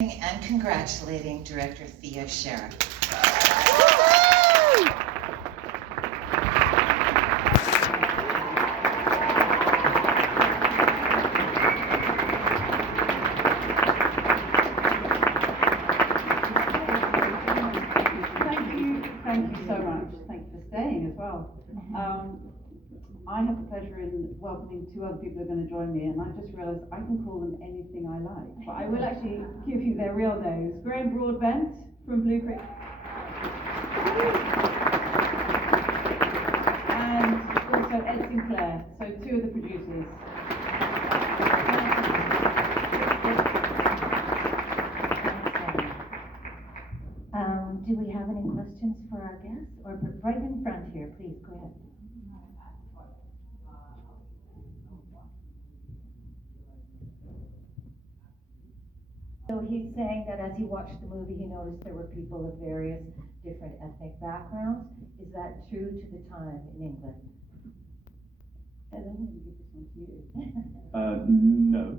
And congratulating director Thea Sharrock. Thank you so much. Thank you for staying as well. I have the pleasure in welcoming two other people who are going to join me, and I just realised I can call them anything I like, but I will actually give you their real names. Graham Broadbent from Blueprint, and also Ed Sinclair, so two of the producers. Do we have any questions for our guests? Or right in front here, please, go ahead. So he's saying that as he watched the movie, he noticed there were people of various different ethnic backgrounds. Is that true to the time in England? Ed, I'm going to give this one to you. No.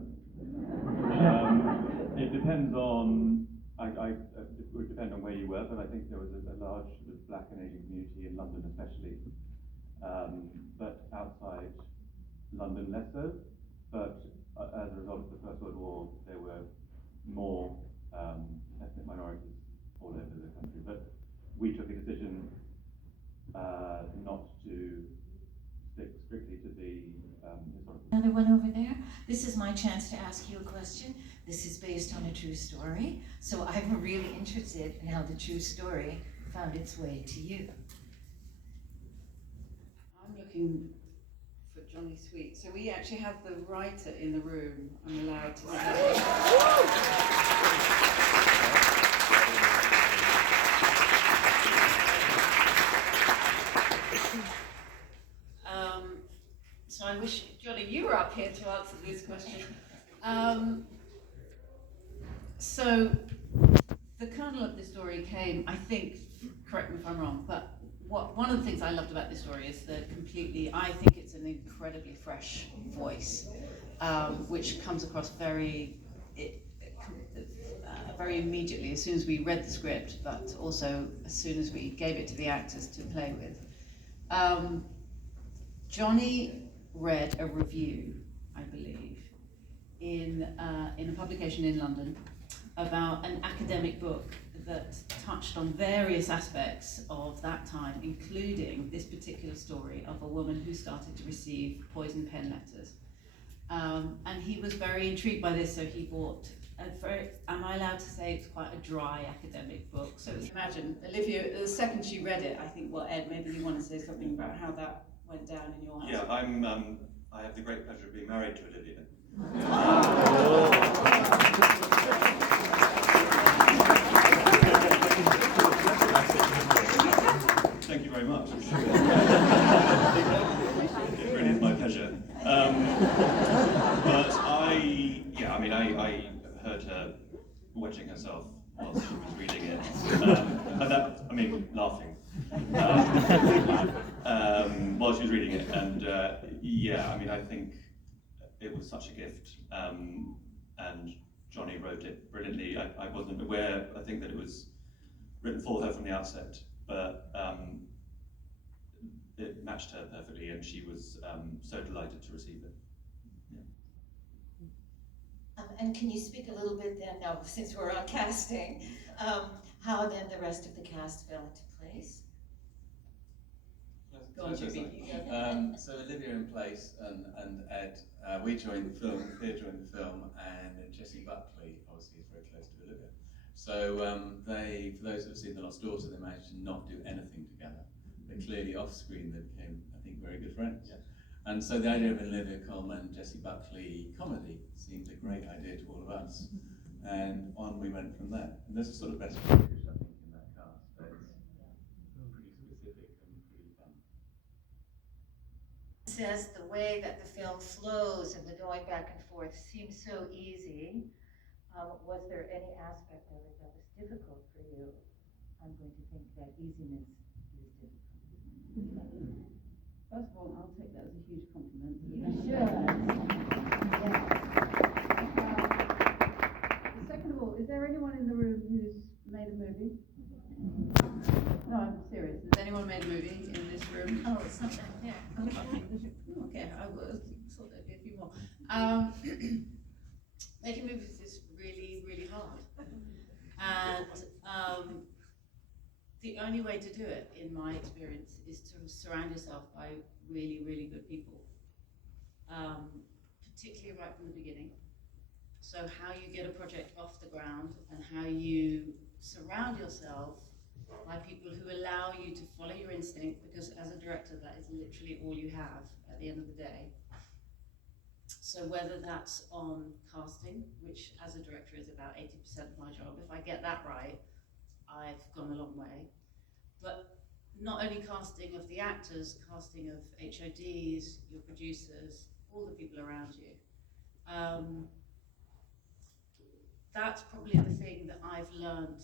It depends on, it would depend on where you were, but I think there was a large sort of Black and Asian community in London especially. But outside London less so. But as a result of the First World War, there were more ethnic minorities all over the country. But we took a decision not to stick strictly to the historical. Another one over there. This is my chance to ask you a question. This is based on a true story, so I'm really interested in how the true story found its way to you. I'm looking for Johnny Sweet. So we actually have the writer in the room, I'm allowed to say. So I wish, Johnny, you were up here to answer this question. So the kernel of this story came, I think, correct me if I'm wrong, but one of the things I loved about this story is that I think it's an incredibly fresh voice, which comes across very immediately as soon as we read the script, but also as soon as we gave it to the actors to play with. Johnny read a review, I believe, in a publication in London about an academic book that touched on various aspects of that time, including this particular story of a woman who started to receive poison pen letters. And he was very intrigued by this, so he bought am I allowed to say it's quite a dry academic book? So imagine, Olivia, the second she read it, I think, well, Ed, maybe you want to say something about how that went down in your house. Yeah, I have the great pleasure of being married to Olivia. Thank you very much. It really is my pleasure. But I heard her wedging herself while she was reading it, laughing while she was reading it, and I think it was such a gift, and Johnny wrote it brilliantly. I wasn't aware, I think, that it was written for her from the outset, but it matched her perfectly, and she was so delighted to receive it. And can you speak a little bit then, now since we're on casting, how then the rest of the cast fell into place? Go on, Jimmy. So Olivia in place and Ed, we joined the film, Thea joined the film, and Jessie Buckley obviously is very close to Olivia. So for those who have seen The Lost Daughter, they managed to not do anything together. But clearly off screen they became, I think, very good friends. Yeah. And so the idea of an Olivia Colman, Jessie Buckley comedy seemed a great idea to all of us. And on we went from there. And there's a sort of best practice, I think, in that cast. But it's pretty specific and pretty fun. Says the way that the film flows and the going back and forth seems so easy. Was there any aspect of it that was difficult for you? I'm going to think that easiness is difficult. First of all, I'll take that as a huge compliment. Sure. Second of all, is there any anyone in the room who's made a movie? No, I'm serious. Has anyone made a movie in this room? Oh, it's not back there. Okay, I will. Thought there'd be a few more. Making movies is really, really hard. And the only way to do it, in my experience, is to surround yourself by really, really good people. Particularly right from the beginning. So how you get a project off the ground and how you surround yourself by people who allow you to follow your instinct, because as a director, that is literally all you have at the end of the day. So whether that's on casting, which as a director is about 80% of my job, if I get that right, I've gone a long way. But not only casting of the actors, casting of HODs, your producers, all the people around you. That's probably the thing that I've learned